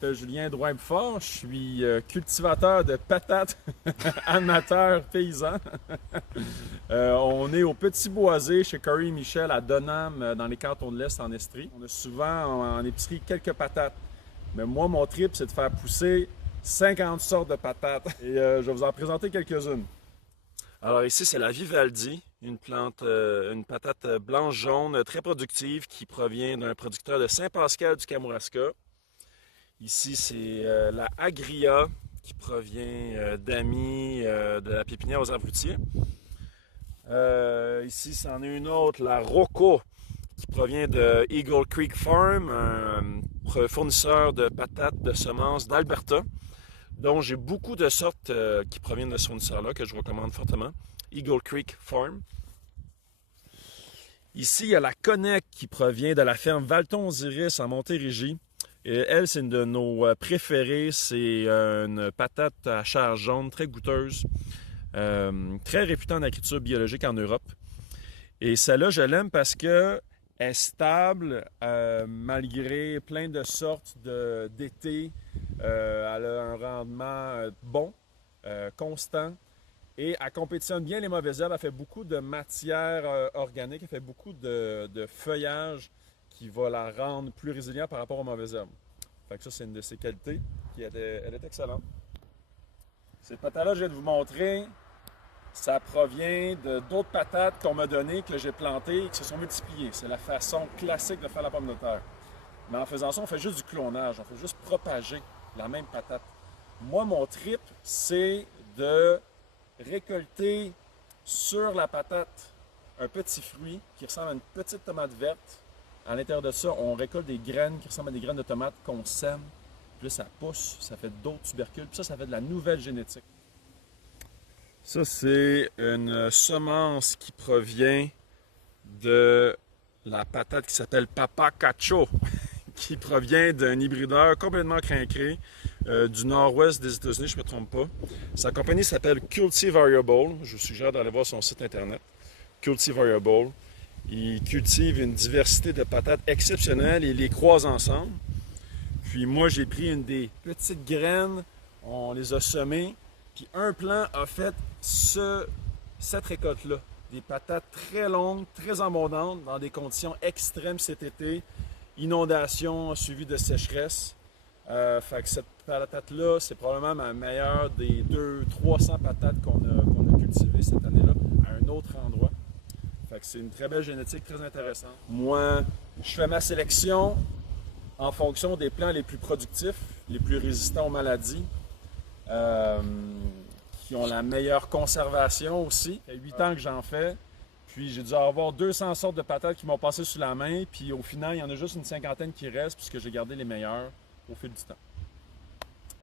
m'appelle Julien Drouin-Beaufort. Je suis cultivateur de patates, amateur paysan. On est au Petit Boisé chez Curry Michel à Donham, dans les cantons de l'Est, en Estrie. On a souvent en épicerie quelques patates. Mais moi, mon trip, c'est de faire pousser 50 sortes de patates. Et je vais vous en présenter quelques-unes. Alors ici, c'est la Vivaldi, une plante, une patate blanche-jaune très productive qui provient d'un producteur de Saint-Pascal du Kamouraska. Ici, c'est la Agria qui provient d'Amy, de la pépinière aux arbres fruitiers. Ici, c'en est une autre, la Rocco, qui provient de Eagle Creek Farm, un fournisseur de patates de semences d'Alberta. Donc, j'ai beaucoup de sortes qui proviennent de ce fournisseur-là que je recommande fortement. Eagle Creek Farm. Ici, il y a la Connect qui provient de la ferme Valton-Osiris en Montérégie. Et elle, c'est une de nos préférées. C'est une patate à chair jaune, très goûteuse, très réputée en agriculture biologique en Europe. Et celle-là, je l'aime parce que elle est stable malgré plein de sortes d'été. Elle a un rendement bon, constant. Et elle compétitionne bien les mauvaises herbes. Elle fait beaucoup de matière organique. Elle fait beaucoup de feuillage qui va la rendre plus résiliente par rapport aux mauvaises herbes. Fait que ça, c'est une de ses qualités. Elle est excellente. Ces patates-là, je viens de vous montrer. Ça provient d'autres patates qu'on m'a données, que j'ai plantées et qui se sont multipliées. C'est la façon classique de faire la pomme de terre. Mais en faisant ça, on fait juste du clonage. On fait juste propager la même patate. Moi, mon trip, c'est de récolter sur la patate un petit fruit qui ressemble à une petite tomate verte. À l'intérieur de ça, on récolte des graines qui ressemblent à des graines de tomates qu'on sème. Puis là, ça pousse, ça fait d'autres tubercules. Puis ça fait de la nouvelle génétique. Ça, c'est une semence qui provient de la patate qui s'appelle Papa Cacho, qui provient d'un hybrideur complètement crinqué du nord-ouest des États-Unis, je ne me trompe pas. Sa compagnie s'appelle Cultivariable. Je vous suggère d'aller voir son site internet, Cultivariable. Il cultive une diversité de patates exceptionnelle et les croise ensemble. Puis moi, j'ai pris une des petites graines, on les a semées. Puis un plant a fait cette récolte-là. Des patates très longues, très abondantes, dans des conditions extrêmes cet été. Inondations suivies de sécheresse. Fait que cette patate-là, c'est probablement ma meilleure des 200-300 patates qu'on a cultivées cette année-là à un autre endroit. Fait que c'est une très belle génétique, très intéressante. Moi, je fais ma sélection en fonction des plants les plus productifs, les plus résistants aux maladies. Qui ont la meilleure conservation aussi. Ça fait 8 ans que j'en fais. Puis j'ai dû avoir 200 sortes de patates qui m'ont passé sous la main. Puis au final, il y en a juste une cinquantaine qui restent puisque j'ai gardé les meilleures au fil du temps.